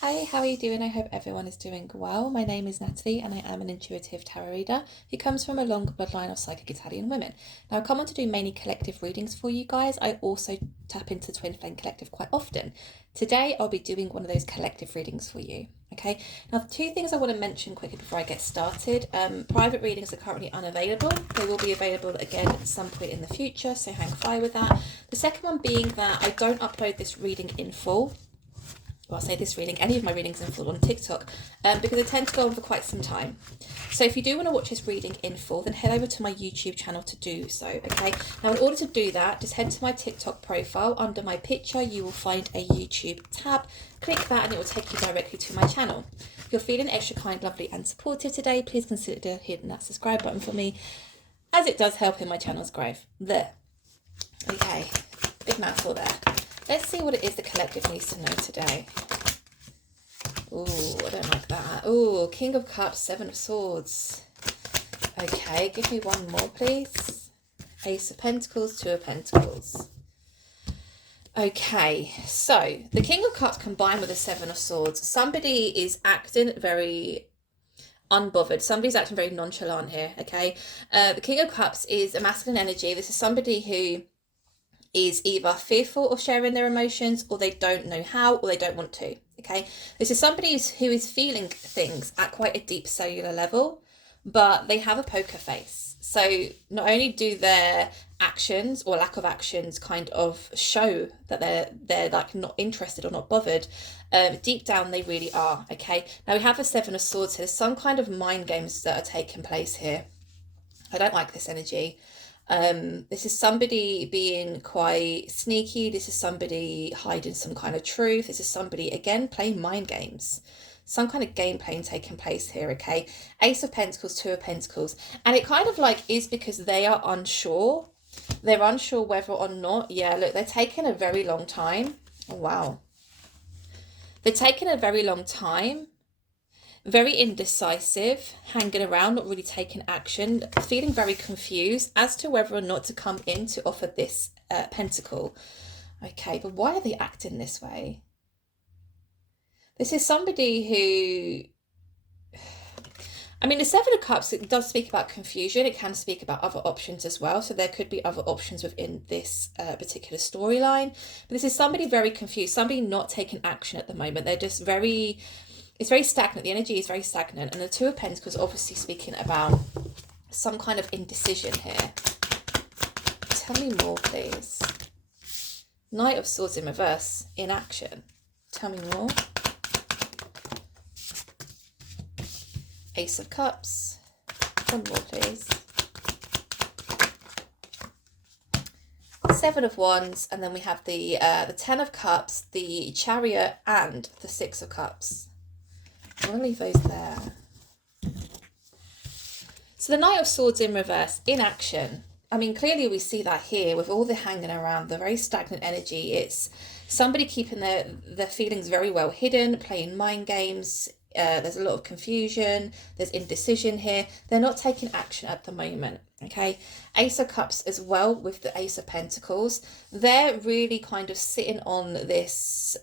Hi, how are you doing? I hope everyone is doing well. My name is Natalie and I am an intuitive tarot reader who comes from a long bloodline of psychic Italian women. Now, I come on to do mainly collective readings for you guys. I also tap into Twin Flame Collective quite often. Today, I'll be doing one of those collective readings for you. Okay, now the two things I want to mention quickly before I get started. Private readings are currently unavailable. They will be available again at some point in the future, so hang fire with that. The second one being that I don't upload this reading in full. Well, I'll say this reading, any of my readings in full on TikTok, because they tend to go on for quite some time. So if you do want to watch this reading in full, then head over to my YouTube channel to do so, okay? Now, in order to do that, just head to my TikTok profile. Under my picture, you will find a YouTube tab. Click that and it will take you directly to my channel. If you're feeling extra kind, lovely and supportive today, please consider hitting that subscribe button for me, as it does help in my channel's growth. There. Okay, big mouthful there. Let's see what it is the collective needs to know today. Ooh, I don't like that. Ooh, King of Cups, Seven of Swords. Okay, give me one more, please. Ace of Pentacles, Two of Pentacles. Okay, so the King of Cups combined with the Seven of Swords. Somebody is acting very unbothered. Somebody's acting very nonchalant here, okay? The King of Cups is a masculine energy. This is somebody who is either fearful of sharing their emotions, or they don't know how, or they don't want to, okay? This is somebody who is feeling things at quite a deep cellular level, but they have a poker face. So not only do their actions or lack of actions kind of show that they're like not interested or not bothered, deep down they really are, okay? Now we have a Seven of Swords here. There's some kind of mind games that are taking place here. I don't like this energy. This is somebody being quite sneaky. This is somebody hiding some kind of truth. This is somebody, again, playing mind games. Some kind of game playing taking place here, okay? Ace of Pentacles, Two of Pentacles. And it kind of like is because they are unsure. They're unsure whether or not, yeah, look, they're taking a very long time. Oh, wow. They're taking a very long time. Very indecisive, hanging around, not really taking action, feeling very confused as to whether or not to come in to offer this pentacle. Okay, but why are they acting this way? This is somebody who... I mean, the Seven of Cups, it does speak about confusion. It can speak about other options as well. So there could be other options within this particular storyline. But this is somebody very confused, somebody not taking action at the moment. They're just very... It's very stagnant. The energy is very stagnant. And the Two of Pentacles obviously speaking about some kind of indecision here. Tell me more, please. Knight of Swords in reverse, in action. Tell me more. Ace of Cups. One more, please. Seven of Wands. And then we have the Ten of Cups, the Chariot, and the Six of Cups. I'm going to leave those there. So the Knight of Swords in reverse, in action. I mean, clearly we see that here with all the hanging around, the very stagnant energy. It's somebody keeping their feelings very well hidden, playing mind games. There's a lot of confusion. There's indecision here. They're not taking action at the moment, okay? Ace of Cups as well with the Ace of Pentacles. They're really kind of sitting on this...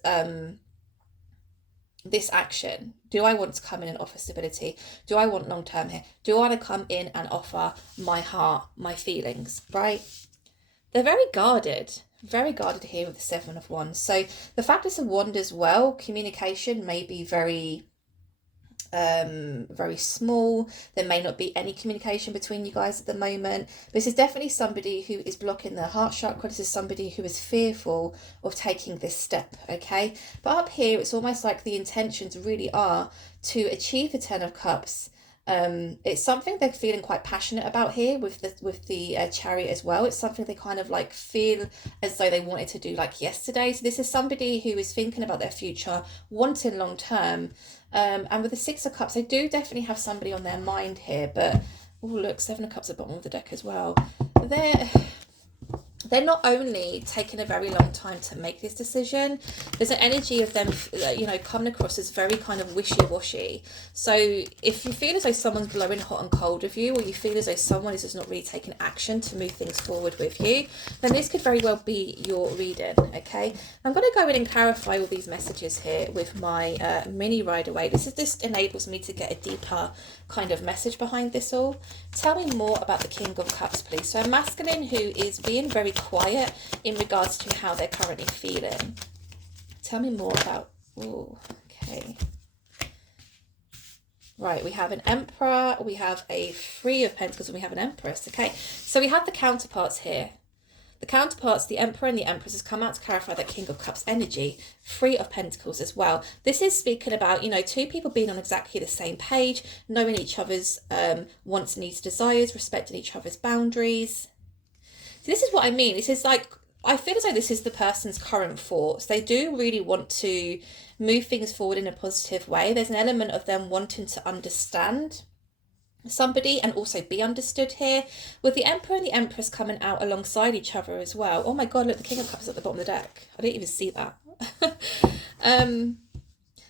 this action. Do I want to come in and offer stability? Do I want long term here? Do I want to come in and offer my heart, my feelings, right? They're very guarded here with the Seven of Wands. So the fact it's a wand as well, communication may be very small. There may not be any communication between you guys at the moment. This is definitely somebody who is blocking their heart chakra. This is somebody who is fearful of taking this step, okay? But up here, it's almost like the intentions really are to achieve the Ten of Cups. It's something they're feeling quite passionate about here with the Chariot as well. It's something they kind of like feel as though they wanted to do like yesterday. So this is somebody who is thinking about their future, wanting long term. And with the Six of Cups, they do definitely have somebody on their mind here. But, oh, look, Seven of Cups at the bottom of the deck as well. they're not only taking a very long time to make this decision, there's an energy of them, you know, coming across as very kind of wishy-washy. So if you feel as though someone's blowing hot and cold with you, or you feel as though someone is just not really taking action to move things forward with you, then this could very well be your reading, okay? I'm going to go in and clarify all these messages here with my mini Rider Waite. This enables me to get a deeper kind of message behind this all. Tell me more about the King of Cups, please. So a masculine who is being very quiet in regards to how they're currently feeling. Tell me more about, oh, okay. Right, we have an Emperor, we have a Three of Pentacles, and we have an Empress, okay? So we have the counterparts here. The counterparts, the Emperor and the Empress, has come out to clarify that King of Cups energy. Three of Pentacles as well. This is speaking about, you know, two people being on exactly the same page, knowing each other's wants, needs, desires, respecting each other's boundaries. So this is what I mean. This is like, I feel as though this is the person's current thoughts. They do really want to move things forward in a positive way. There's an element of them wanting to understand somebody and also be understood here, with the Emperor and the Empress coming out alongside each other as well. Oh my god, look, the King of Cups is at the bottom of the deck. I didn't even see that.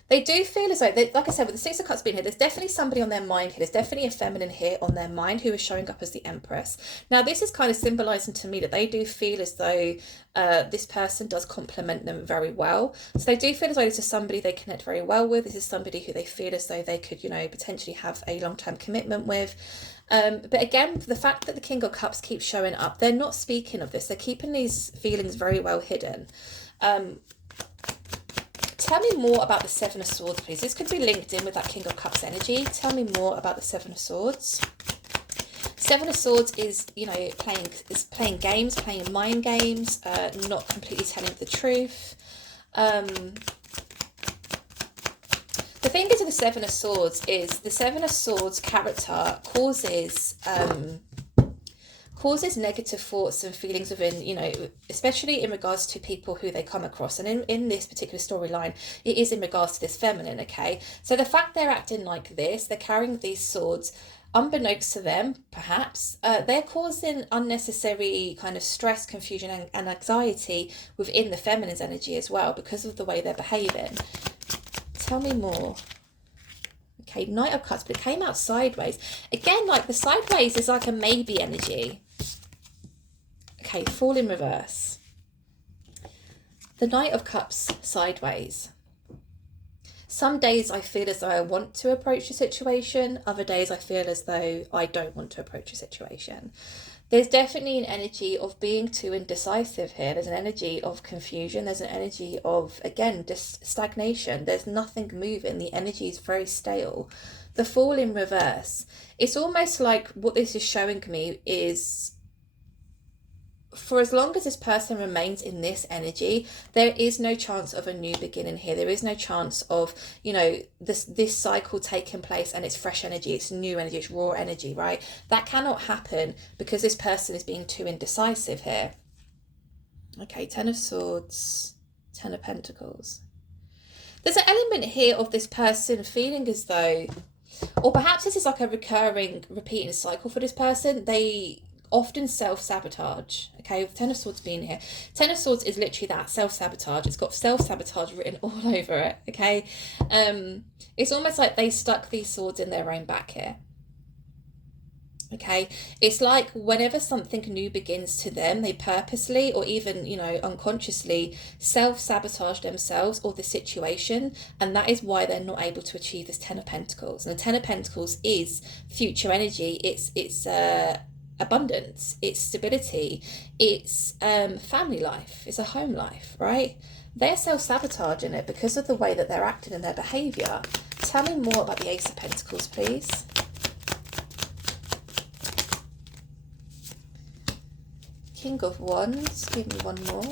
They do feel as though, like I said, with the Six of Cups being here, there's definitely somebody on their mind here. There's definitely a feminine here on their mind who is showing up as the Empress. Now, this is kind of symbolising to me that they do feel as though this person does complement them very well. So they do feel as though this is somebody they connect very well with. This is somebody who they feel as though they could, you know, potentially have a long-term commitment with. But again, the fact that the King of Cups keeps showing up, they're not speaking of this. They're keeping these feelings very well hidden. Tell me more about the Seven of Swords, please. This could be linked in with that King of Cups energy. Tell me more about the Seven of Swords. Seven of Swords is, you know, playing games, playing mind games, not completely telling the truth. The thing is with the Seven of Swords is the Seven of Swords character causes negative thoughts and feelings within, you know, especially in regards to people who they come across. And in this particular storyline, it is in regards to this feminine, okay? So the fact they're acting like this, they're carrying these swords, unbeknownst to them, perhaps, they're causing unnecessary kind of stress, confusion, and anxiety within the feminine's energy as well, because of the way they're behaving. Tell me more. Okay, Knight of Cups, but it came out sideways. Again, like the sideways is like a maybe energy. Okay, Fall in reverse. The Knight of Cups sideways. Some days I feel as though I want to approach the situation. Other days I feel as though I don't want to approach a situation. There's definitely an energy of being too indecisive here. There's an energy of confusion. There's an energy of, again, just stagnation. There's nothing moving. The energy is very stale. The Fall in reverse. It's almost like what this is showing me is, for as long as this person remains in this energy, there is no chance of a new beginning here. There is no chance of, you know, this cycle taking place and it's fresh energy, it's new energy, it's raw energy, right? That cannot happen because this person is being too indecisive here. Okay, Ten of Swords, Ten of Pentacles. There's an element here of this person feeling as though, or perhaps this is like a recurring, repeating cycle for this person. They often self-sabotage. Okay, with Ten of Swords being here, Ten of Swords is literally that, self-sabotage. It's got self-sabotage written all over it. Okay, it's almost like they stuck these swords in their own back here. Okay, it's like whenever something new begins to them, they purposely or even, you know, unconsciously self-sabotage themselves or the situation, and that is why they're not able to achieve this Ten of Pentacles. And the Ten of Pentacles is future energy. It's abundance, it's stability, it's family life, it's a home life, right? They're self-sabotaging it because of the way that they're acting and their behaviour. Tell me more about the Ace of Pentacles, please. King of Wands, give me one more.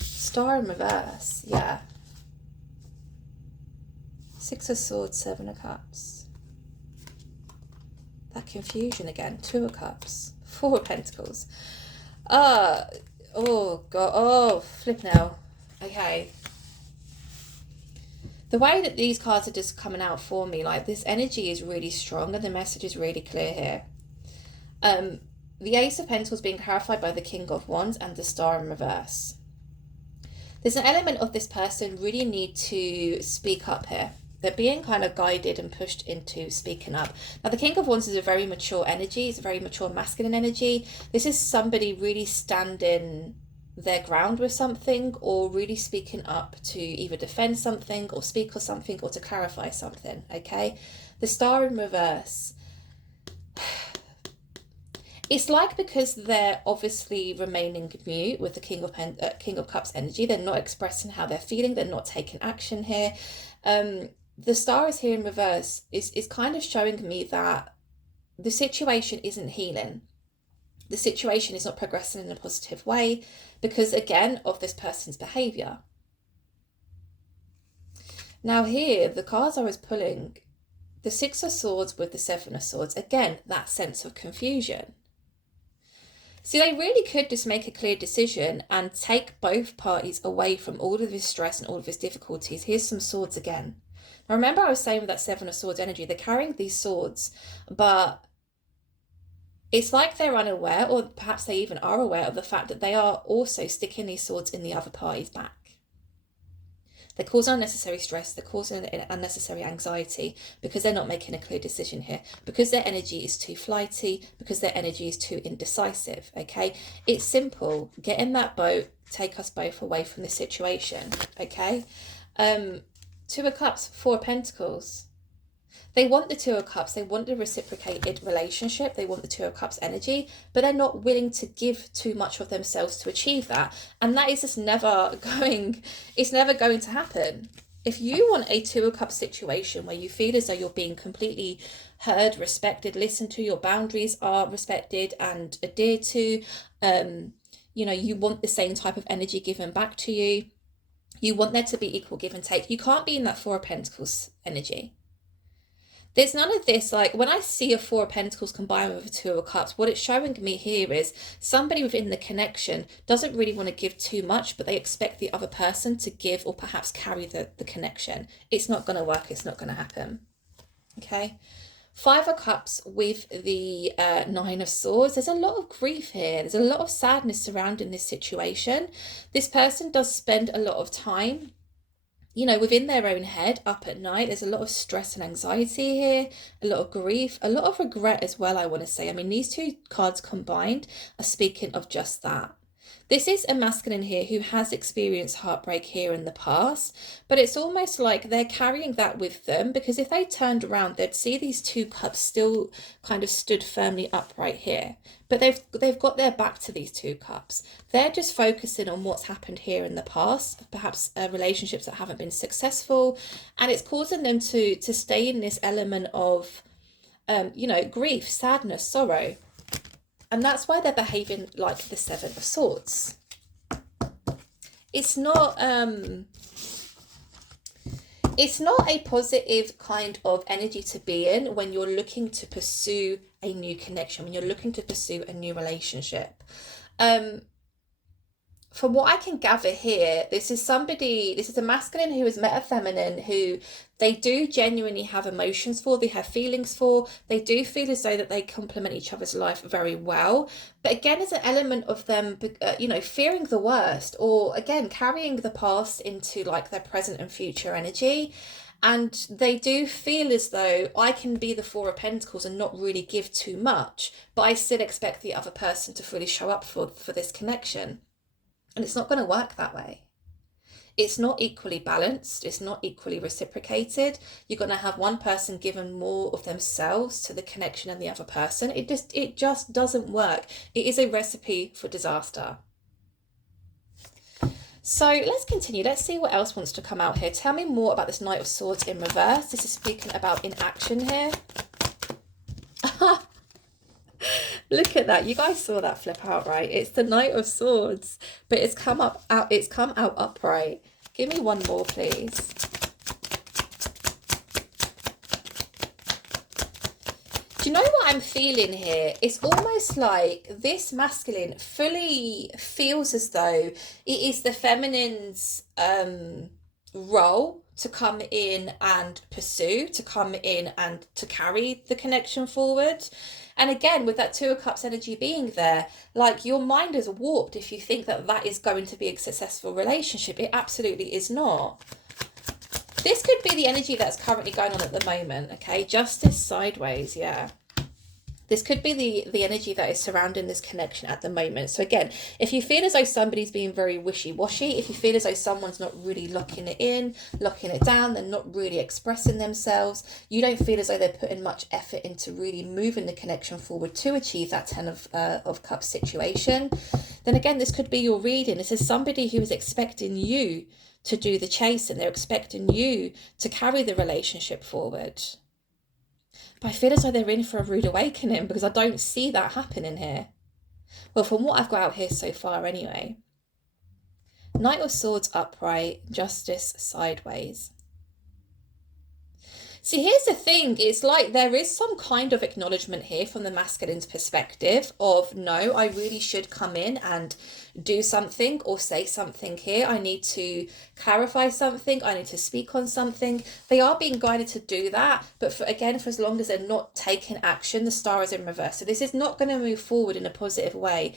Star in reverse, yeah. Six of Swords, Seven of Cups. That confusion again. Two of Cups, Four of Pentacles. Oh god, oh flip now. Okay, the way that these cards are just coming out for me, like this energy is really strong and the message is really clear here. the Ace of Pentacles being clarified by the King of Wands and the Star in reverse. There's an element of this person really need to speak up here. They're being kind of guided and pushed into speaking up. Now, the King of Wands is a very mature energy. It's a very mature masculine energy. This is somebody really standing their ground with something, or really speaking up to either defend something or speak or something or to clarify something, okay? The Star in reverse. It's like, because they're obviously remaining mute with the King of Cups energy, they're not expressing how they're feeling, they're not taking action here. The Star is here in reverse is kind of showing me that the situation isn't healing. The situation is not progressing in a positive way because, again, of this person's behavior. Now here, the cards I was pulling, the Six of Swords with the Seven of Swords, again, that sense of confusion. See, they really could just make a clear decision and take both parties away from all of this stress and all of this difficulties. Here's some swords again. Now, remember I was saying with that Seven of Swords energy, they're carrying these swords, but it's like they're unaware, or perhaps they even are aware of the fact that they are also sticking these swords in the other party's back. They're causing unnecessary stress, they're causing unnecessary anxiety because they're not making a clear decision here, because their energy is too flighty, because their energy is too indecisive, okay? It's simple. Get in that boat, take us both away from this situation, okay? Two of Cups, Four of Pentacles. They want the Two of Cups, they want the reciprocated relationship, they want the Two of Cups energy, but they're not willing to give too much of themselves to achieve that. And that is just never going to happen. If you want a Two of Cups situation where you feel as though you're being completely heard, respected, listened to, your boundaries are respected and adhered to, you want the same type of energy given back to you, you want there to be equal give and take, you can't be in that Four of Pentacles energy. There's none of this, like when I see a Four of Pentacles combined with a Two of Cups, what it's showing me here is somebody within the connection doesn't really want to give too much, but they expect the other person to give or perhaps carry the connection. It's not going to work. It's not going to happen. Okay. Five of Cups with the Nine of Swords. There's a lot of grief here. There's a lot of sadness surrounding this situation. This person does spend a lot of time within their own head up at night. There's a lot of stress and anxiety here, a lot of grief, a lot of regret as well, I want to say. I mean, these two cards combined are speaking of just that. This is a masculine here who has experienced heartbreak here in the past, but it's almost like they're carrying that with them, because if they turned around, they'd see these two cups still kind of stood firmly upright here. But they've got their back to these two cups. They're just focusing on what's happened here in the past, perhaps relationships that haven't been successful, and it's causing them to stay in this element of, grief, sadness, sorrow. And that's why they're behaving like the Seven of Swords. It's not a positive kind of energy to be in when you're looking to pursue a new connection, when you're looking to pursue a new relationship. From what I can gather here, this is a masculine who has met a feminine who they do genuinely have emotions for, they have feelings for, they do feel as though that they complement each other's life very well. But again, there's an element of them, fearing the worst, or again, carrying the past into like their present and future energy. And they do feel as though I can be the Four of Pentacles and not really give too much, but I still expect the other person to fully show up for this connection. And it's not going to work that way. It's not equally balanced. It's not equally reciprocated. You're going to have one person giving more of themselves to the connection and the other person. It just doesn't work. It is a recipe for disaster. So let's continue. Let's see what else wants to come out here. Tell me more about this Knight of Swords in reverse. This is speaking about inaction here. Look at that. You guys saw that flip out, right? It's the Knight of Swords, but it's come out upright. Give me one more, please. Do you know what I'm feeling here? It's almost like this masculine fully feels as though it is the feminine's role to come in and pursue, to come in and to carry the connection forward. And again, with that Two of Cups energy being there, like your mind is warped if you think that that is going to be a successful relationship. It absolutely is not. This could be the energy that's currently going on at the moment, okay? Justice sideways, yeah. This could be the energy that is surrounding this connection at the moment. So again, if you feel as though somebody's being very wishy-washy, if you feel as though someone's not really locking it in, locking it down, they're not really expressing themselves, you don't feel as though they're putting much effort into really moving the connection forward to achieve that Ten of Cups situation, then again, this could be your reading. This is somebody who is expecting you to do the chasing. They're expecting you to carry the relationship forward. But I feel as though they're in for a rude awakening because I don't see that happening here. Well, from what I've got out here so far anyway. Knight of Swords upright, Justice sideways. See, here's the thing. It's like there is some kind of acknowledgement here from the masculine's perspective of, no, I really should come in and do something or say something here. I need to clarify something. I need to speak on something. They are being guided to do that. But for as long as they're not taking action, the star is in reverse. So this is not going to move forward in a positive way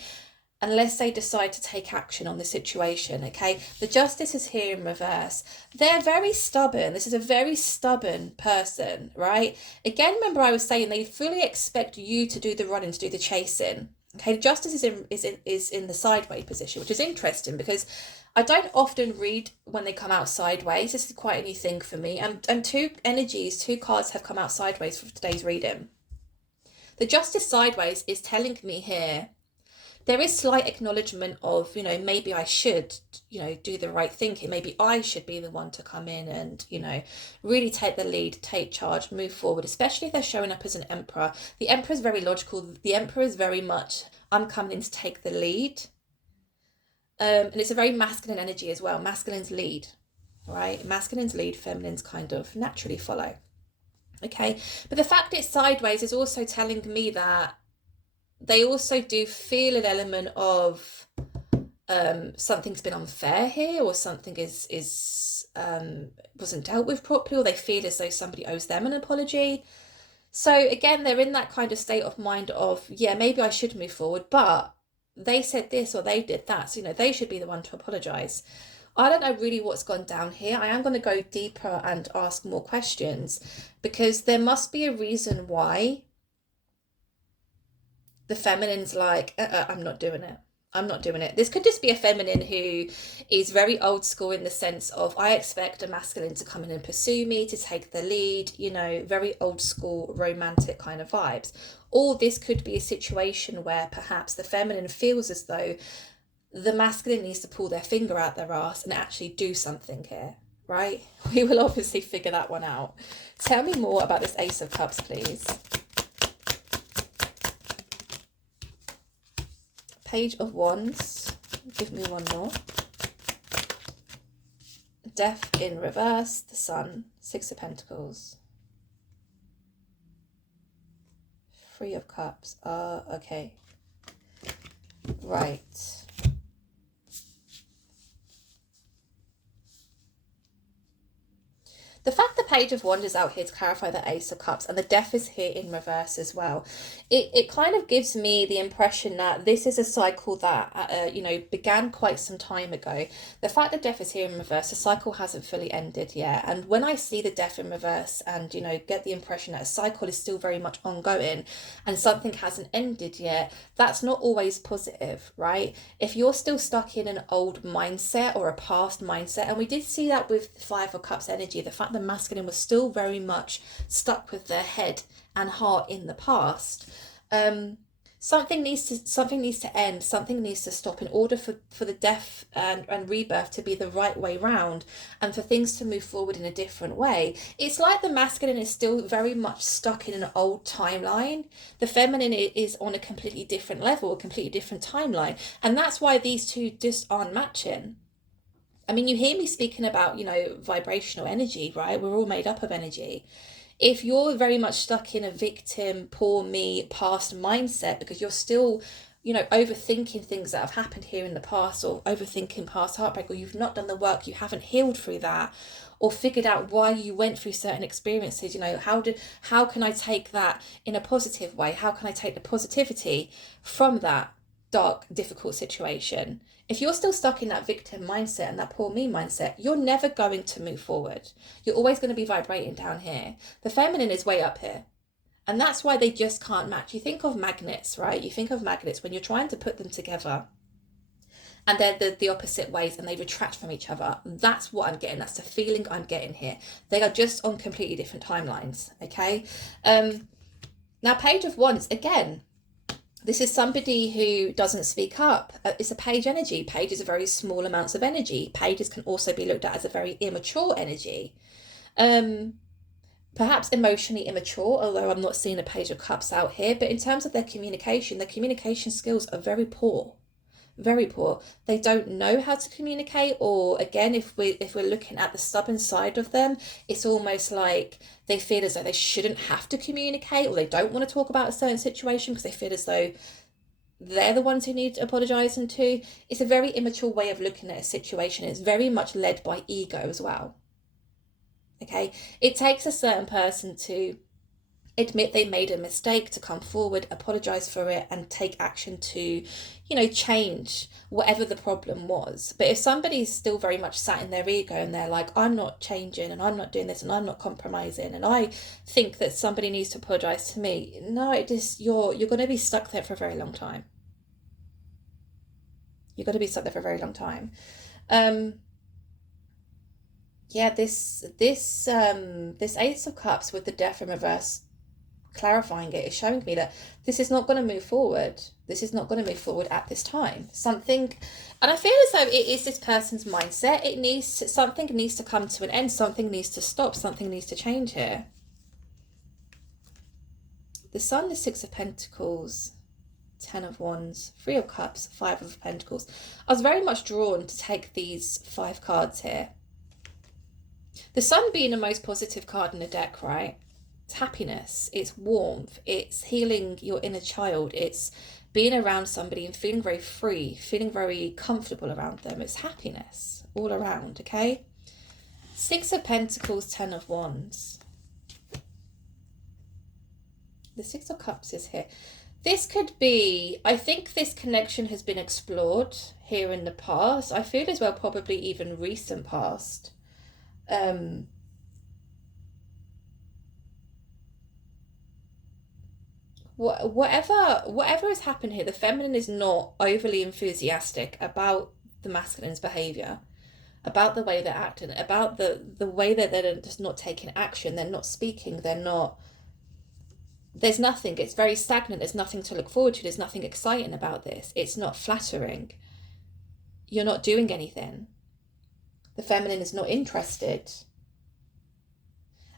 unless they decide to take action on the situation, okay? The Justice is here in reverse. They're very stubborn. This is a very stubborn person, right? Again, remember I was saying they fully expect you to do the running, to do the chasing. Okay, the Justice is in the sideways position, which is interesting because I don't often read when they come out sideways. This is quite a new thing for me. And two cards have come out sideways for today's reading. The Justice sideways is telling me here there is slight acknowledgement of, maybe I should, do the right thing here. Maybe I should be the one to come in and, really take the lead, take charge, move forward, especially if they're showing up as an emperor. The emperor is very logical. The emperor is very much, I'm coming in to take the lead. And it's a very masculine energy as well. Masculine's lead, right? Masculine's lead, feminine's kind of naturally follow. Okay. But the fact it's sideways is also telling me that they also do feel an element of something's been unfair here, or something is wasn't dealt with properly, or they feel as though somebody owes them an apology. So again, they're in that kind of state of mind of, yeah, maybe I should move forward, but they said this or they did that, so they should be the one to apologize. I don't know really what's gone down here. I am going to go deeper and ask more questions because there must be a reason why the feminine's like, I'm not doing it. I'm not doing it. This could just be a feminine who is very old school in the sense of, I expect a masculine to come in and pursue me, to take the lead, very old school romantic kind of vibes. Or this could be a situation where perhaps the feminine feels as though the masculine needs to pull their finger out their ass and actually do something here, right? We will obviously figure that one out. Tell me more about this Ace of Cups, please. Page of Wands. Give me one more. Death in reverse. The Sun. Six of Pentacles. Three of Cups. Okay. Right. The fact the Page of Wands is out here to clarify the Ace of Cups and the Death is here in reverse as well. It kind of gives me the impression that this is a cycle that, began quite some time ago. The fact that Death is here in reverse, the cycle hasn't fully ended yet. And when I see the Death in reverse and, get the impression that a cycle is still very much ongoing and something hasn't ended yet, that's not always positive, right? If you're still stuck in an old mindset or a past mindset, and we did see that with the Five of Cups energy, the fact the masculine was still very much stuck with their head and heart in the past. Something needs to end, something needs to stop in order for the death and rebirth to be the right way round and for things to move forward in a different way. It's like the masculine is still very much stuck in an old timeline. The feminine is on a completely different level, a completely different timeline. And that's why these two just aren't matching. I mean, you hear me speaking about, vibrational energy, right? We're all made up of energy. If you're very much stuck in a victim, poor me, past mindset, because you're still overthinking things that have happened here in the past, or overthinking past heartbreak, or you've not done the work, you haven't healed through that, or figured out why you went through certain experiences. How can I take that in a positive way? How can I take the positivity from that dark, difficult situation? If you're still stuck in that victim mindset and that poor me mindset, you're never going to move forward. You're always going to be vibrating down here. The feminine is way up here. And that's why they just can't match. You think of magnets, right? You think of magnets when you're trying to put them together and they're the opposite ways and they retract from each other. That's what I'm getting. That's the feeling I'm getting here. They are just on completely different timelines, okay? Now, Page of Wands, again, this is somebody who doesn't speak up. It's a page energy. Page is a very small amounts of energy. Pages can also be looked at as a very immature energy. Perhaps emotionally immature, although I'm not seeing a Page of Cups out here. But in terms of their communication skills are very poor. Very poor. They don't know how to communicate, or again, if we're looking at the stubborn side of them, it's almost like they feel as though they shouldn't have to communicate, or they don't want to talk about a certain situation because they feel as though they're the ones who need apologizing to. It's a very immature way of looking at a situation. It's very much led by ego as well. Okay, it takes a certain person to admit they made a mistake, to come forward, apologize for it, and take action to, change whatever the problem was. But if somebody's still very much sat in their ego and they're like, I'm not changing and I'm not doing this and I'm not compromising and I think that somebody needs to apologize to me, no, you're going to be stuck there for a very long time. You're going to be stuck there for a very long time. Yeah, this Ace of Cups with the Death in reverse, clarifying it, is showing me that this is not going to move forward. This is not going to move forward at this time. And I feel as though it is this person's mindset. Something needs to come to an end. Something needs to stop. Something needs to change here. The Sun, the Six of Pentacles, Ten of Wands, Three of Cups, Five of Pentacles. I was very much drawn to take these 5 cards here. The Sun being the most positive card in the deck, right? It's happiness, it's warmth, it's healing your inner child, it's being around somebody and feeling very free, feeling very comfortable around them. It's happiness all around, okay? 6 of Pentacles, 10 of Wands. The 6 of Cups is here. This could be, I think this connection has been explored here in the past. I feel as well probably even recent past. Whatever has happened here, the feminine is not overly enthusiastic about the masculine's behavior, about the way they're acting, about the way that they're just not taking action, they're not speaking, there's nothing, it's very stagnant, there's nothing to look forward to, there's nothing exciting about this, it's not flattering, you're not doing anything. The feminine is not interested.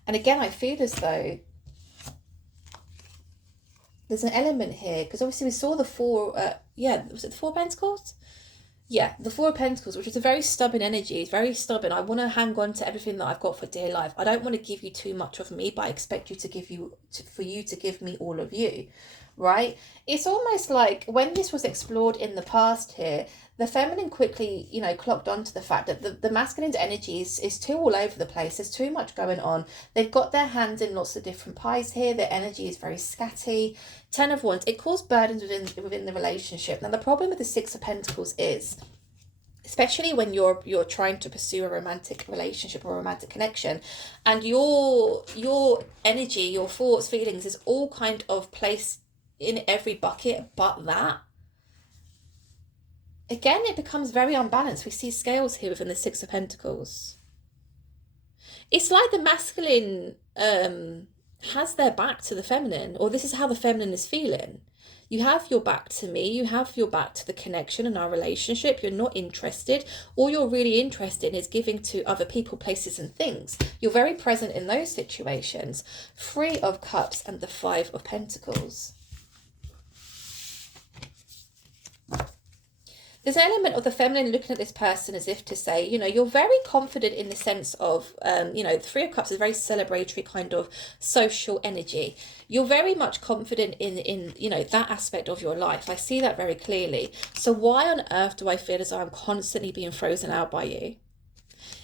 And again, I feel as though there's an element here, because obviously we saw the 4, was it the 4 of Pentacles? Yeah, the 4 of Pentacles, which is a very stubborn energy. It's very stubborn. I want to hang on to everything that I've got for dear life. I don't want to give you too much of me, but I expect you for you to give me all of you, right? It's almost like when this was explored in the past here, the feminine quickly, clocked onto the fact that the masculine's energy is too all over the place. There's too much going on. They've got their hands in lots of different pies here. Their energy is very scatty. 10 of Wands, it caused burdens within the relationship. Now, the problem with the 6 of Pentacles is, especially when you're trying to pursue a romantic relationship or a romantic connection, and your energy, your thoughts, feelings is all kind of placed in every bucket but that. Again, it becomes very unbalanced. We see scales here within the 6 of Pentacles. It's like the masculine has their back to the feminine, or this is how the feminine is feeling. You have your back to me, you have your back to the connection and our relationship. You're not interested. All you're really interested in is giving to other people, places and things. You're very present in those situations. 3 of Cups and the 5 of Pentacles. There's an element of the feminine looking at this person as if to say, you're very confident in the sense of, the Three of Cups is very celebratory kind of social energy. You're very much confident in that aspect of your life. I see that very clearly. So why on earth do I feel as though I'm constantly being frozen out by you?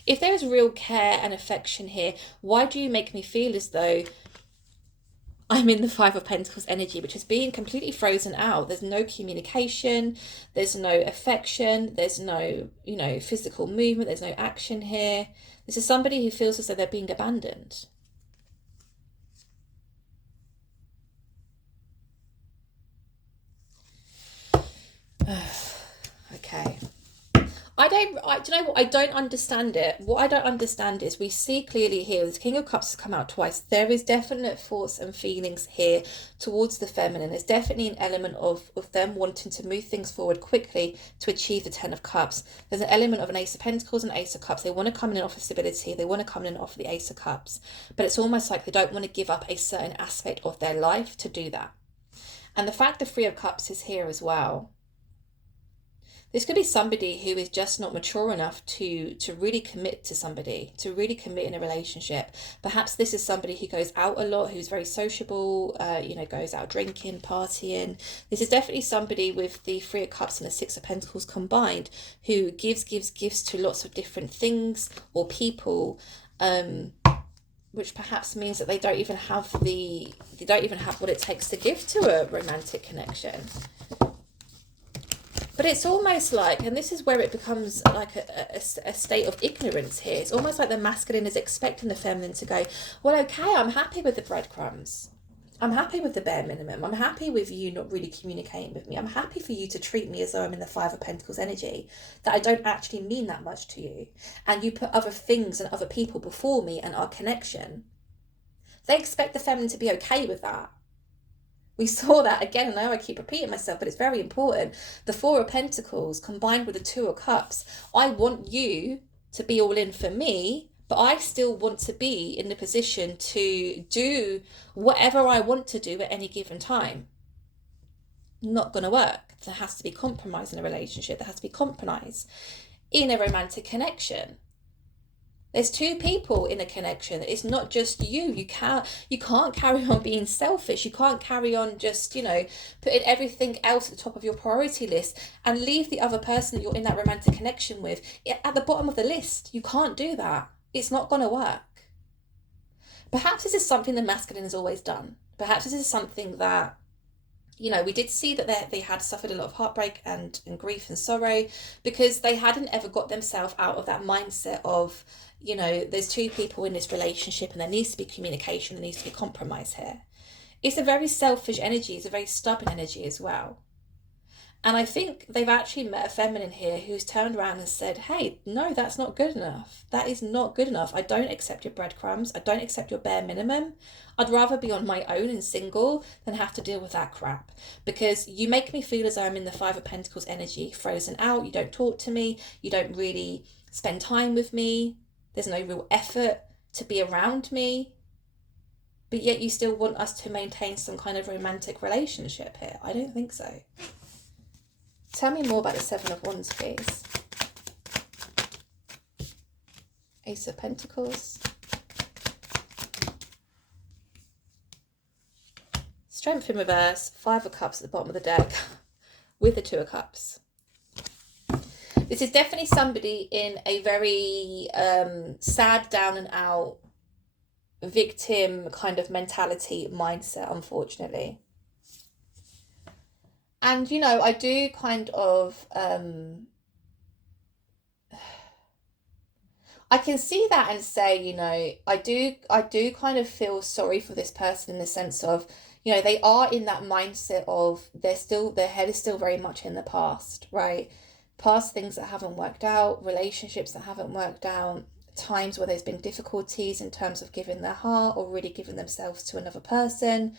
If there is real care and affection here, why do you make me feel as though I'm in the Five of Pentacles energy, which is being completely frozen out? There's no communication, there's no affection, there's no, physical movement, there's no action here. This is somebody who feels as though they're being abandoned. Okay. Do you know what? I don't understand it. What I don't understand is we see clearly here, the King of Cups has come out twice. There is definite thoughts and feelings here towards the feminine. There's definitely an element of them wanting to move things forward quickly to achieve the Ten of Cups. There's an element of an Ace of Pentacles and Ace of Cups. They want to come in and offer stability. They want to come in and offer the Ace of Cups. But it's almost like they don't want to give up a certain aspect of their life to do that. And the fact the Three of Cups is here as well. This could be somebody who is just not mature enough to really commit to somebody, to really commit in a relationship. Perhaps this is somebody who goes out a lot, who's very sociable, goes out drinking, partying. This is definitely somebody with the Three of Cups and the Six of Pentacles combined, who gives to lots of different things or people, which perhaps means that they don't even have what it takes to give to a romantic connection. But it's almost like, and this is where it becomes like a state of ignorance here. It's almost like the masculine is expecting the feminine to go, well, okay, I'm happy with the breadcrumbs. I'm happy with the bare minimum. I'm happy with you not really communicating with me. I'm happy for you to treat me as though I'm in the Five of Pentacles energy, that I don't actually mean that much to you. And you put other things and other people before me and our connection. They expect the feminine to be okay with that. We saw that again. I know I keep repeating myself, but it's very important. The Four of Pentacles combined with the Two of Cups. I want you to be all in for me, but I still want to be in the position to do whatever I want to do at any given time. Not going to work. There has to be compromise in a relationship. There has to be compromise in a romantic connection. There's two people in a connection. It's not just you. You can't carry on being selfish. You can't carry on just, putting everything else at the top of your priority list and leave the other person that you're in that romantic connection with at the bottom of the list. You can't do that. It's not going to work. Perhaps this is something the masculine has always done. Perhaps this is something that, we did see that they had suffered a lot of heartbreak and grief and sorrow because they hadn't ever got themselves out of that mindset of, there's two people in this relationship and there needs to be communication, there needs to be compromise here. It's a very selfish energy, it's a very stubborn energy as well. And I think they've actually met a feminine here who's turned around and said, hey, no, that's not good enough. That is not good enough. I don't accept your breadcrumbs. I don't accept your bare minimum. I'd rather be on my own and single than have to deal with that crap. Because you make me feel as though I'm in the Five of Pentacles energy, frozen out. You don't talk to me. You don't really spend time with me. There's no real effort to be around me. But yet you still want us to maintain some kind of romantic relationship here. I don't think so. Tell me more about the Seven of Wands, please. Ace of Pentacles. Strength in reverse. Five of Cups at the bottom of the deck with the Two of Cups. This is definitely somebody in a very sad, down and out, victim kind of mentality mindset, unfortunately. And, I do kind of, I can see that and say, I do kind of feel sorry for this person in the sense of, they are in that mindset of their head is still very much in the past, right? Past things that haven't worked out, relationships that haven't worked out, times where there's been difficulties in terms of giving their heart or really giving themselves to another person.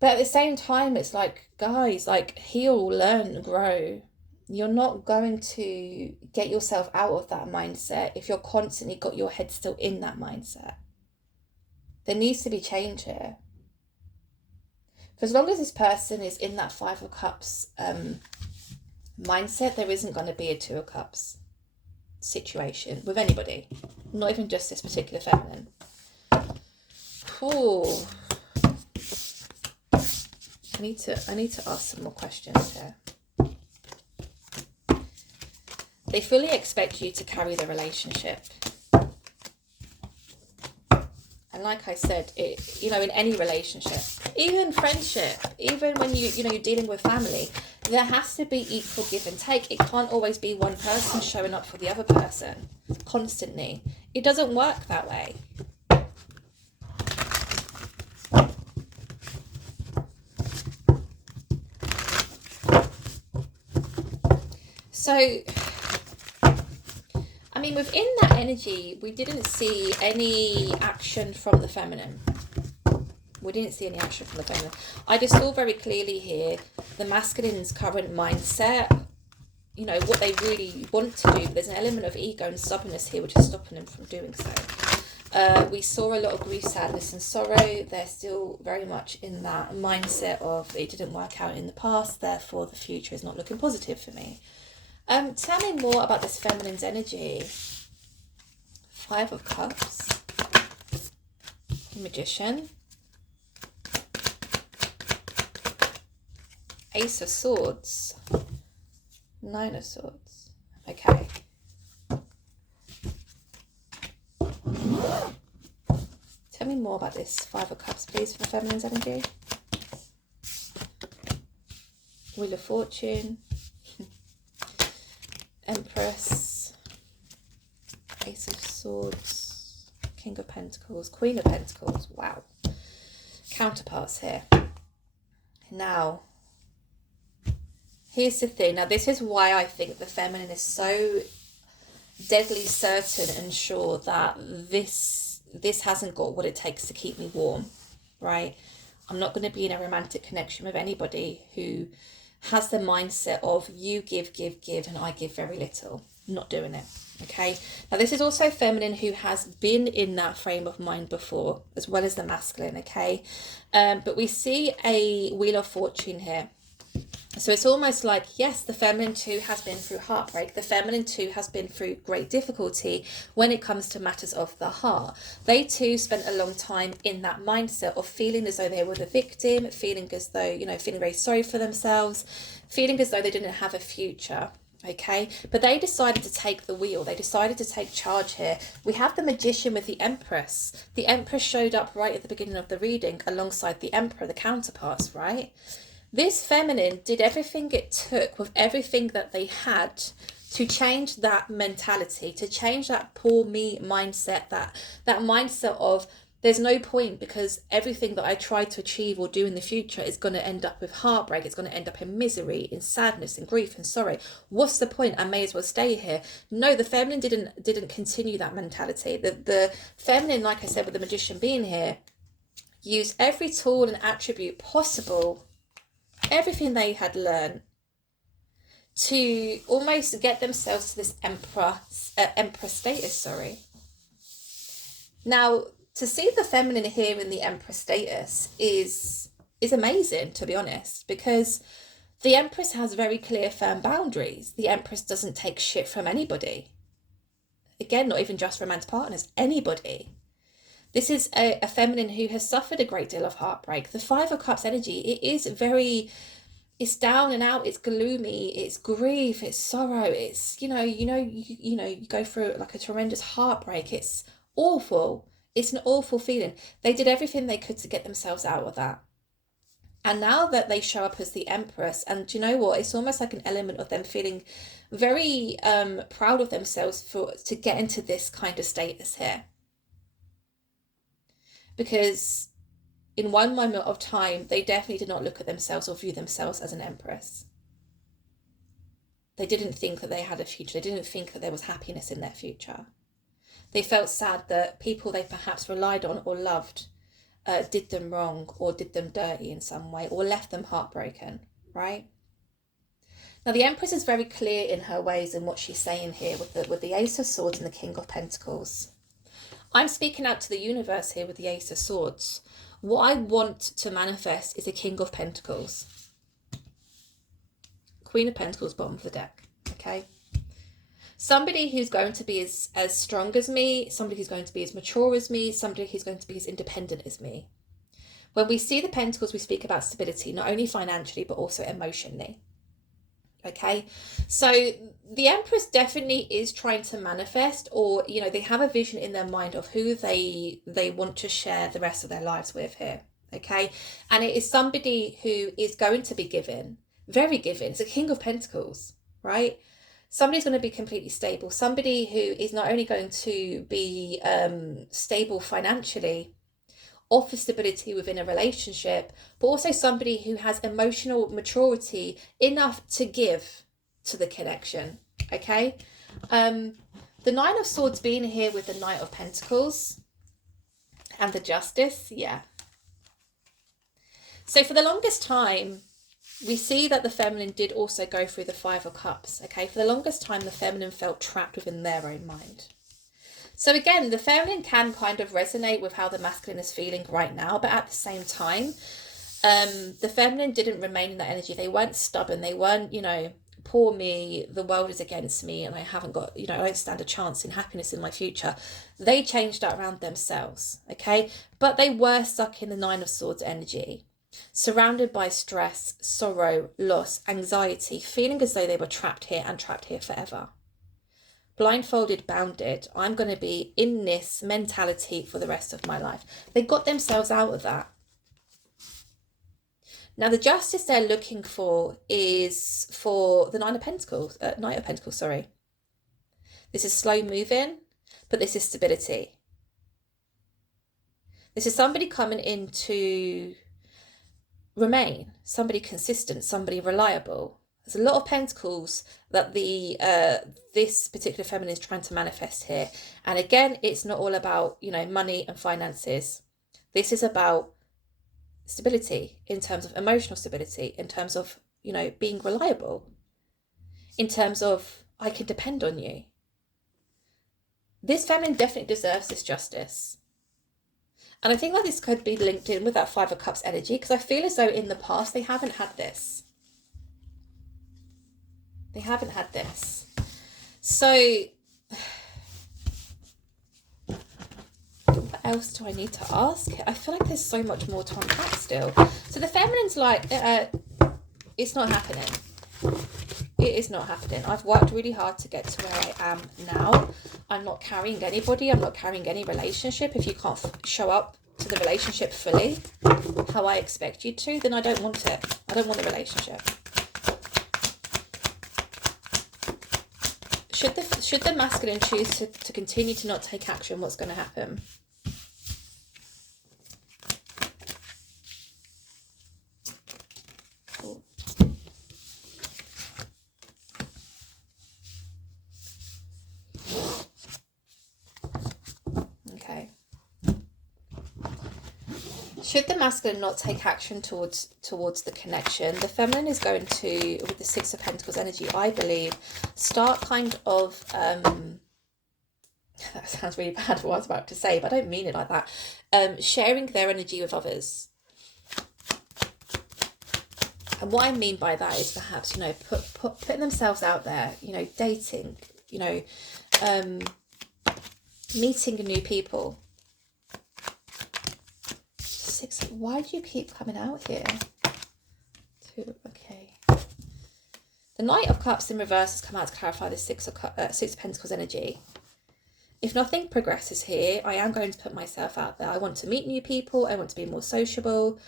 But at the same time, it's like, guys, heal, learn, grow. You're not going to get yourself out of that mindset if you're constantly got your head still in that mindset. There needs to be change here. For as long as this person is in that Five of Cups mindset, there isn't going to be a Two of Cups situation with anybody, not even just this particular feminine. Oh, I need to ask some more questions here. They fully expect you to carry the relationship. And like I said, in any relationship, even friendship, even when you're dealing with family, there has to be equal give and take. It can't always be one person showing up for the other person constantly. It doesn't work that way. So, I mean, within that energy, we didn't see any action from the feminine. We didn't see any action from the feminine. I just saw very clearly here the masculine's current mindset, what they really want to do. But there's an element of ego and stubbornness here, which is stopping them from doing so. We saw a lot of grief, sadness and sorrow. They're still very much in that mindset of it didn't work out in the past, therefore the future is not looking positive for me. Tell me more about this feminine's energy. Five of Cups. Magician. Ace of Swords. Nine of Swords. Okay. Tell me more about this Five of Cups, please, for the feminine's energy. Wheel of Fortune. Empress, Ace of Swords, King of Pentacles, Queen of Pentacles. Wow. Counterparts here. Now, here's the thing. Now, this is why I think the feminine is so deadly certain and sure that this hasn't got what it takes to keep me warm, right? I'm not going to be in a romantic connection with anybody who has the mindset of you give, and I give very little. I'm not doing it. Okay. Now this is also feminine who has been in that frame of mind before, as well as the masculine. Okay. But we see a Wheel of Fortune here. So it's almost like, yes, the feminine too has been through heartbreak. The feminine too has been through great difficulty when it comes to matters of the heart. They too spent a long time in that mindset of feeling as though they were the victim, feeling as though, feeling very sorry for themselves, feeling as though they didn't have a future. Okay, but they decided to take the wheel. They decided to take charge here. We have the Magician with the Empress. The Empress showed up right at the beginning of the reading alongside the Emperor, the counterparts, right? This feminine did everything it took with everything that they had to change that mentality, to change that poor me mindset, that mindset of there's no point because everything that I try to achieve or do in the future is going to end up with heartbreak. It's going to end up in misery, in sadness, in grief, and sorrow. What's the point? I may as well stay here. No, the feminine didn't continue that mentality. The feminine, like I said, with the Magician being here, used every tool and attribute possible, everything they had learned, to almost get themselves to this empress status. Now, to see the feminine here in the Empress status is amazing, to be honest, because the Empress has very clear, firm boundaries. The Empress doesn't take shit from anybody. Again, not even just romantic partners, anybody. This is a feminine who has suffered a great deal of heartbreak. The Five of Cups energy, it's down and out, it's gloomy, it's grief, it's sorrow, it's, you go through like a tremendous heartbreak. It's awful. It's an awful feeling. They did everything they could to get themselves out of that. And now that they show up as the Empress, and do you know what? It's almost like an element of them feeling very proud of themselves to get into this kind of status here. Because in one moment of time, they definitely did not look at themselves or view themselves as an Empress. They didn't think that they had a future. They didn't think that there was happiness in their future. They felt sad that people they perhaps relied on or loved did them wrong or did them dirty in some way or left them heartbroken, right? Now, the Empress is very clear in her ways and what she's saying here with the Ace of Swords and the King of Pentacles. I'm speaking out to the universe here with the Ace of Swords. What I want to manifest is a King of Pentacles. Queen of Pentacles, bottom of the deck. Okay. Somebody who's going to be as strong as me, somebody who's going to be as mature as me, somebody who's going to be as independent as me. When we see the Pentacles, we speak about stability, not only financially, but also emotionally. Okay, so the Empress definitely is trying to manifest, or, you know, they have a vision in their mind of who they want to share the rest of their lives with here. Okay, and it is somebody who is going to be given, very given. It's a King of Pentacles, right? Somebody's going to be completely stable. Somebody who is not only going to be stable financially, offer stability within a relationship, but also somebody who has emotional maturity enough to give to the connection. Okay, the Nine of Swords being here with the Knight of Pentacles and the Justice. Yeah, so for the longest time we see that the feminine did also go through the Five of Cups. Okay, for the longest time the feminine felt trapped within their own mind. So again, the feminine can kind of resonate with how the masculine is feeling right now, but at the same time, the feminine didn't remain in that energy. They weren't stubborn. They weren't, you know, poor me, the world is against me and I haven't got, you know, I don't stand a chance in happiness in my future. They changed that around themselves, okay? But they were stuck in the Nine of Swords energy, surrounded by stress, sorrow, loss, anxiety, feeling as though they were trapped here and trapped here forever. Blindfolded, bounded. I'm going to be in this mentality for the rest of my life. They got themselves out of that. Now, the justice they're looking for is for the Knight of Pentacles, sorry. This is slow moving, but this is stability. This is somebody coming in to remain, somebody consistent, somebody reliable. There's a lot of pentacles that this particular feminine is trying to manifest here. And again, it's not all about, you know, money and finances. This is about stability in terms of emotional stability, in terms of, you know, being reliable, in terms of I can depend on you. This feminine definitely deserves this justice. And I think that this could be linked in with that Five of Cups energy, because I feel as though in the past they haven't had this. They haven't had this. So what else do I need to ask? I feel like there's so much more to unpack still. So the feminine's like, it's not happening. It is not happening. I've worked really hard to get to where I am now. I'm not carrying anybody. I'm not carrying any relationship. If you can't show up to the relationship fully how I expect you to, then I don't want it. I don't want the relationship. Should the masculine choose to continue to not take action, what's going to happen? Cool. Okay. Should the masculine not take action towards the connection, the feminine is going to, with the Six of Pentacles energy, I believe, start kind of, that sounds really bad what I was about to say, but I don't mean it like that, sharing their energy with others. And what I mean by that is perhaps, you know, putting themselves out there, you know, dating, you know, meeting new people. Why do you keep coming out here? Okay. The Knight of Cups in reverse has come out to clarify the Six of Pentacles energy. If nothing progresses here, I am going to put myself out there. I want to meet new people. I want to be more sociable.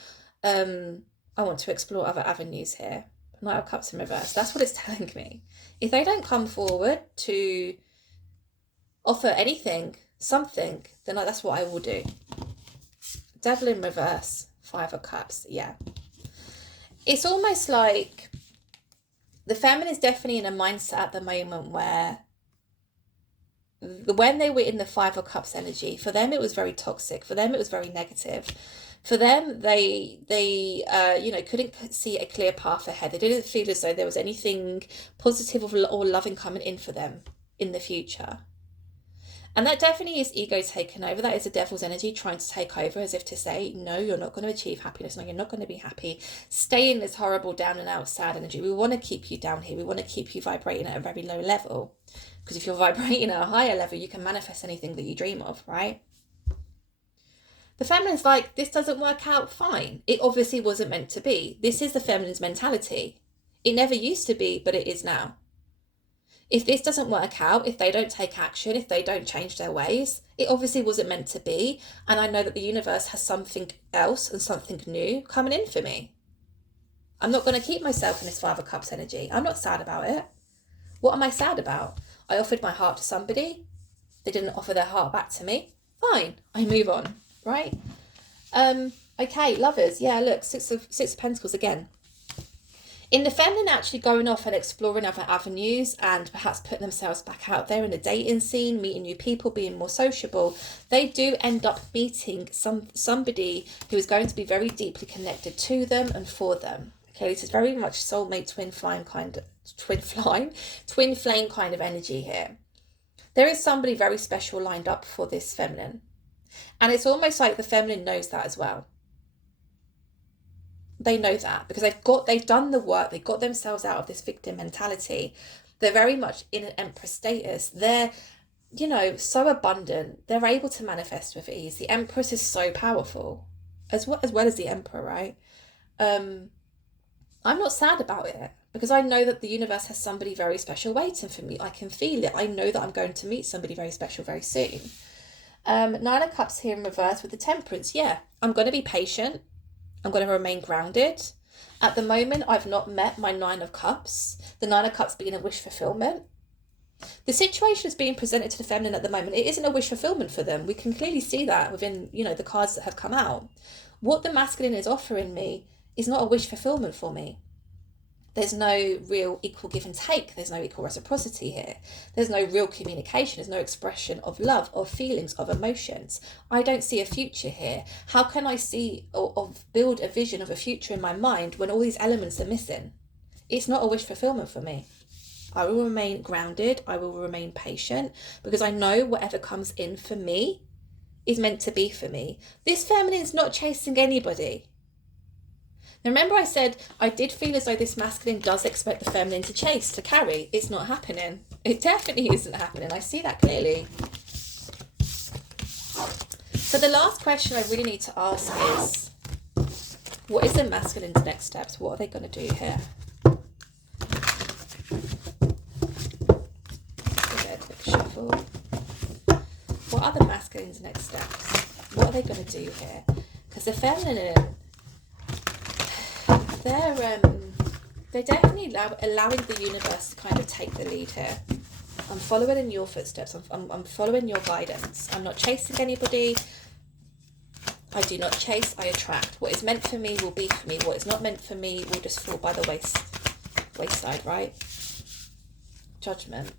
I want to explore other avenues here. Knight of Cups in reverse. That's what it's telling me. If they don't come forward to offer anything, something, then that's what I will do. Devil in reverse, Five of Cups, yeah. It's almost like the feminine is definitely in a mindset at the moment where when they were in the Five of Cups energy, for them it was very toxic. For them it was very negative. For them, they you know, couldn't see a clear path ahead. They didn't feel as though there was anything positive or loving coming in for them in the future. And that definitely is ego taken over. That is the devil's energy trying to take over, as if to say, no, you're not going to achieve happiness. No, you're not going to be happy. Stay in this horrible down and out sad energy. We want to keep you down here. We want to keep you vibrating at a very low level. Because if you're vibrating at a higher level, you can manifest anything that you dream of, right? The feminine's like, this doesn't work out, fine. It obviously wasn't meant to be. This is the feminine's mentality. It never used to be, but it is now. If this doesn't work out, if they don't take action, if they don't change their ways, it obviously wasn't meant to be. And I know that the universe has something else and something new coming in for me. I'm not going to keep myself in this Five of Cups energy. I'm not sad about it. What am I sad about? I offered my heart to somebody. They didn't offer their heart back to me. Fine. I move on, right? Okay, lovers. Yeah, look, Six of Pentacles again. In the feminine actually going off and exploring other avenues and perhaps putting themselves back out there in the dating scene, meeting new people, being more sociable, they do end up meeting somebody who is going to be very deeply connected to them and for them. Okay, this is very much soulmate, twin flame kind of energy here. There is somebody very special lined up for this feminine. And it's almost like the feminine knows that as well. They know that because they've done the work. They got themselves out of this victim mentality. They're very much in an Empress status. They're, so abundant. They're able to manifest with ease. The Empress is so powerful, as well as the Emperor, right? I'm not sad about it because I know that the universe has somebody very special waiting for me. I can feel it. I know that I'm going to meet somebody very special very soon. Nine of Cups here in reverse with the Temperance. Yeah, I'm going to be patient. I'm going to remain grounded. At the moment, I've not met my Nine of Cups. The Nine of Cups being a wish fulfillment. The situation is being presented to the feminine at the moment. It isn't a wish fulfillment for them. We can clearly see that within, the cards that have come out. What the masculine is offering me is not a wish fulfillment for me. There's no real equal give and take. There's no equal reciprocity here. There's no real communication. There's no expression of love, of feelings, of emotions. I don't see a future here. How can I see or build a vision of a future in my mind when all these elements are missing? It's not a wish fulfillment for me. I will remain grounded. I will remain patient because I know whatever comes in for me is meant to be for me. This feminine is not chasing anybody. Remember I said I did feel as though this masculine does expect the feminine to chase, to carry. It's not happening. It definitely isn't happening. I see that clearly. So the last question I really need to ask is, what is the masculine's next steps? What are they going to do here? Give it a quick shuffle. What are the masculine's next steps? What are they going to do here? Because the feminine... They're definitely allowing the universe to kind of take the lead here. I'm following in your footsteps. I'm following your guidance. I'm not chasing anybody. I do not chase, I attract. What is meant for me will be for me. What is not meant for me will just fall by the wayside, right? Judgment.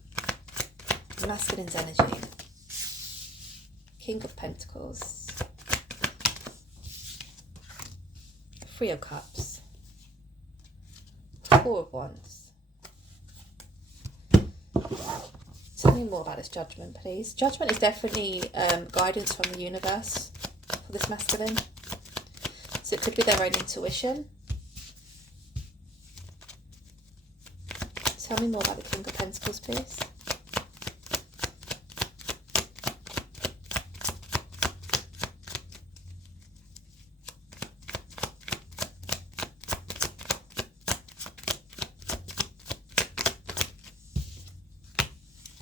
Masculine's energy. King of Pentacles. Three of Cups. Four of Wands. Tell me more about this Judgment, please. Judgment is definitely guidance from the universe for this masculine. So it could be their own intuition. Tell me more about the King of Pentacles, please.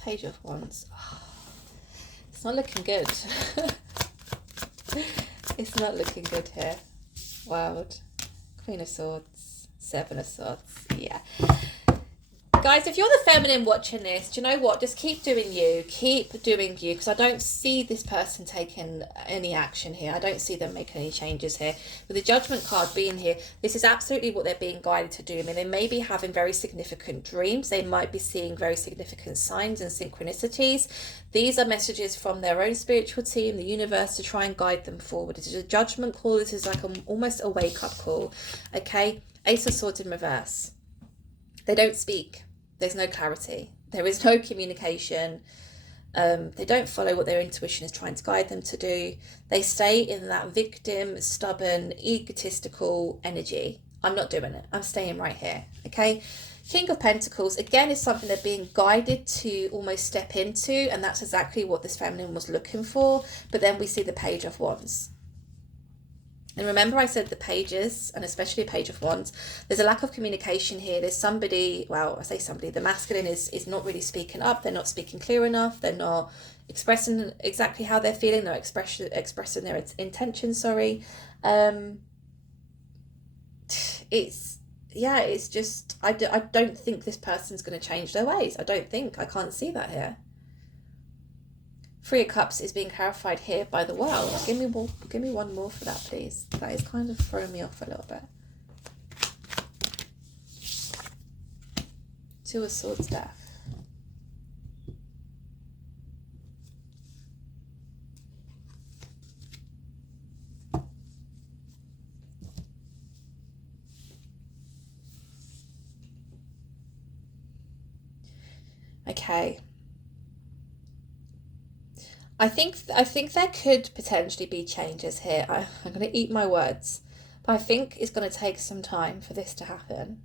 Page of Wands. Oh, it's not looking good. It's not looking good here. World. Queen of Swords. Seven of Swords. Yeah. Guys, if you're the feminine watching this, do you know what? Just keep doing you. Keep doing you. Because I don't see this person taking any action here. I don't see them making any changes here. With the Judgment card being here, this is absolutely what they're being guided to do. I mean, they may be having very significant dreams. They might be seeing very significant signs and synchronicities. These are messages from their own spiritual team, the universe, to try and guide them forward. This is a judgment call. This is like almost a wake-up call. Okay? Ace of Swords in reverse. They don't speak. There's no clarity. There is no communication. They don't follow what their intuition is trying to guide them to do. They stay in that victim, stubborn, egotistical energy. I'm not doing it. I'm staying right here. Okay. King of Pentacles, again, is something they're being guided to almost step into. And that's exactly what this feminine was looking for. But then we see the Page of Wands. And remember I said the pages, and especially a Page of Wands, there's a lack of communication here. There's somebody, well, I say somebody, the masculine is not really speaking up. They're not speaking clear enough. They're not expressing exactly how they're feeling. They're expressing their intentions, sorry. It's just, I don't think this person's going to change their ways. I can't see that here. Three of Cups is being clarified here by the World. Give me one more for that, please. That is kind of throwing me off a little bit. Two of Swords, Death. Okay. I think there could potentially be changes here. I'm going to eat my words. But I think it's going to take some time for this to happen.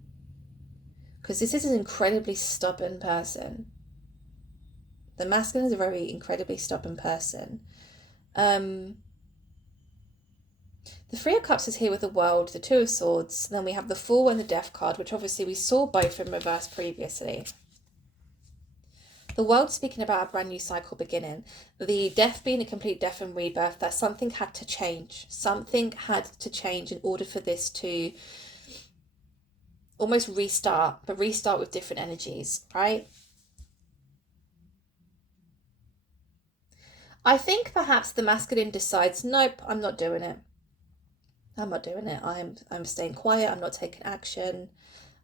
Because this is an incredibly stubborn person. The masculine is a very incredibly stubborn person. The Three of Cups is here with the World, the Two of Swords. Then we have the Fool and the Death card, which obviously we saw both in reverse previously. The World speaking about a brand new cycle beginning. The Death being a complete death and rebirth, that something had to change. Something had to change in order for this to almost restart, but restart with different energies, right? I think perhaps the masculine decides, nope, I'm not doing it. I'm not doing it. I'm staying quiet. I'm not taking action.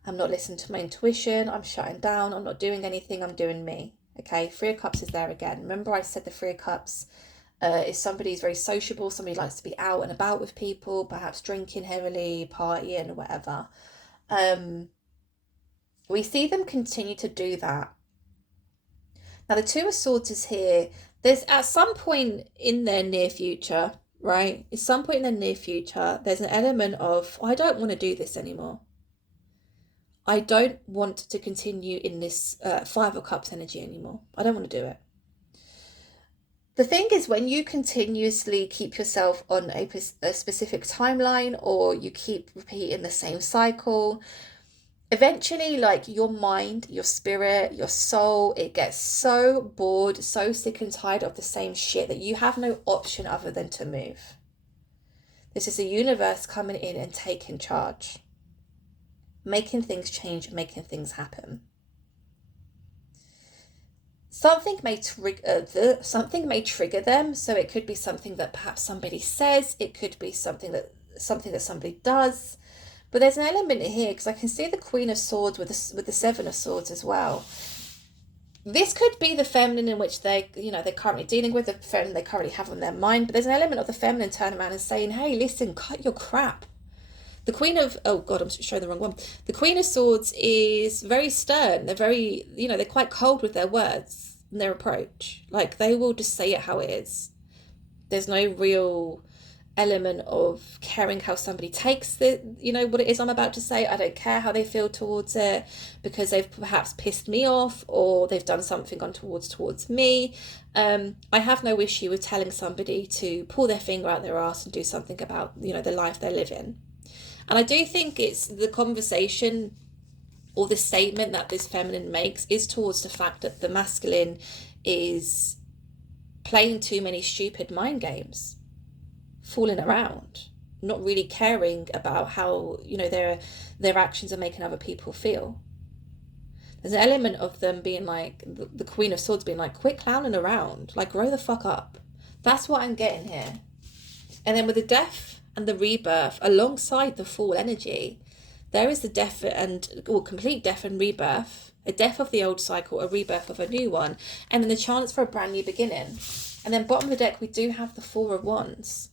I'm not listening to my intuition. I'm shutting down. I'm not doing anything. I'm doing me. Okay, Three of Cups is there again. Remember I said the Three of Cups is somebody who's very sociable. Somebody who likes to be out and about with people, perhaps drinking heavily, partying, or whatever. We see them continue to do that. Now the Two of Swords is here. There's at some point in their near future, right? At some point in their near future, there's an element of, oh, I don't want to do this anymore. I don't want to continue in this Five of Cups energy anymore. I don't want to do it. The thing is, when you continuously keep yourself on a specific timeline, or you keep repeating the same cycle, eventually, like, your mind, your spirit, your soul, it gets so bored, so sick and tired of the same shit that you have no option other than to move. This is the universe coming in and taking charge. Making things change, making things happen. Something may trigger them, so it could be something that perhaps somebody says, it could be something that somebody does. But there's an element here, because I can see the Queen of Swords with the Seven of Swords as well. This could be the feminine in which they're currently dealing with, the feminine they currently have on their mind. But there's an element of the feminine turning around and saying, hey, listen, cut your crap. The Queen of, oh God, I'm showing the wrong one. The Queen of Swords is very stern. They're very, they're quite cold with their words and their approach. Like, they will just say it how it is. There's no real element of caring how somebody takes what it is I'm about to say. I don't care how they feel towards it, because they've perhaps pissed me off, or they've done something on towards me. I have no issue with telling somebody to pull their finger out their arse and do something about the life they're living. And I do think it's the conversation or the statement that this feminine makes is towards the fact that the masculine is playing too many stupid mind games, fooling around, not really caring about how their actions are making other people feel. There's an element of them being like, the Queen of Swords being like, quit clowning around, like, grow the fuck up. That's what I'm getting here. And then with the Death and the Rebirth alongside the Fool energy, there is the death complete death and rebirth, a death of the old cycle, a rebirth of a new one, and then the chance for a brand new beginning. And then bottom of the deck, we do have the Four of Wands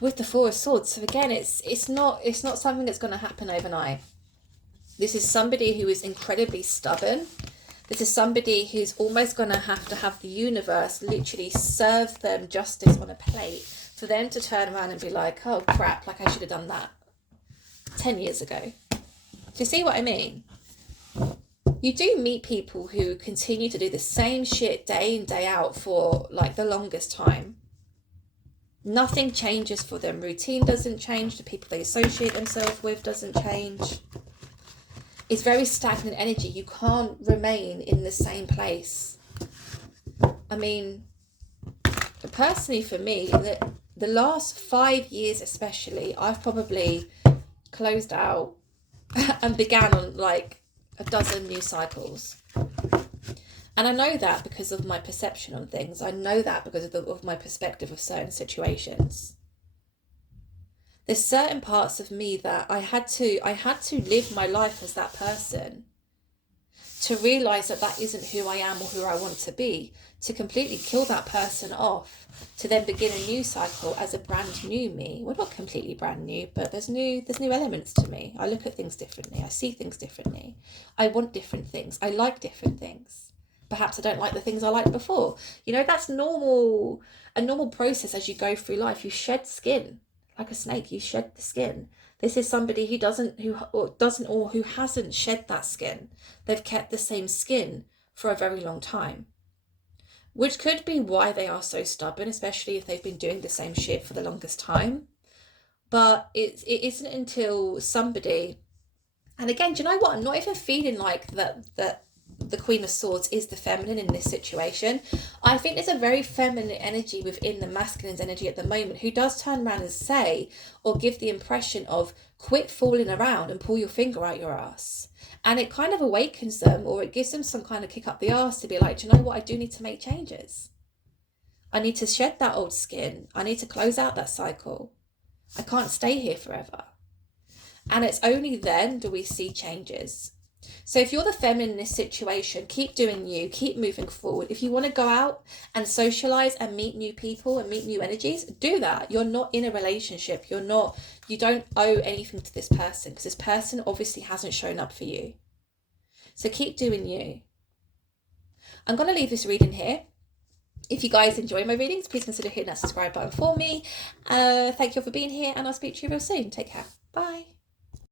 with the Four of Swords. So again, it's not something that's going to happen overnight. This is somebody who is incredibly stubborn. This is somebody who's almost going to have the universe literally serve them justice on a plate for them to turn around and be like, oh crap, like I should have done that 10 years ago. Do you see what I mean? You do meet people who continue to do the same shit day in, day out for like the longest time. Nothing changes for them. Routine doesn't change. The people they associate themselves with doesn't change. It's very stagnant energy. You can't remain in the same place. I mean, personally for me, the last 5 years especially, I've probably closed out and began on like a dozen new cycles. And I know that because of my perception on things. I know that because of my perspective of certain situations. There's certain parts of me that I had to live my life as that person to realize that that isn't who I am or who I want to be, to completely kill that person off, to then begin a new cycle as a brand new me. Well, not completely brand new, but there's new elements to me. I look at things differently. I see things differently. I want different things. I like different things. Perhaps I don't like the things I liked before. You know, that's normal. A normal process as you go through life. You shed skin. Like a snake, you shed the skin. This is somebody who who hasn't shed that skin. They've kept the same skin for a very long time, which could be why they are so stubborn, especially if they've been doing the same shit for the longest time. But it isn't until somebody, and again, do you know what? I'm not even feeling like that the Queen of Swords is the feminine in this situation. I think there's a very feminine energy within the masculine's energy at the moment who does turn around and say or give the impression of quit fooling around and pull your finger out your ass. And it kind of awakens them, or it gives them some kind of kick up the arse to be like, do you know what? I do need to make changes. I need to shed that old skin. I need to close out that cycle. I can't stay here forever. And it's only then do we see changes. So if you're the feminine in this situation, keep doing you, keep moving forward. If you want to go out and socialize and meet new people and meet new energies, do that. You're not in a relationship. You don't owe anything to this person because this person obviously hasn't shown up for you. So keep doing you. I'm going to leave this reading here. If you guys enjoy my readings, please consider hitting that subscribe button for me. Thank you all for being here, and I'll speak to you real soon. Take care. Bye.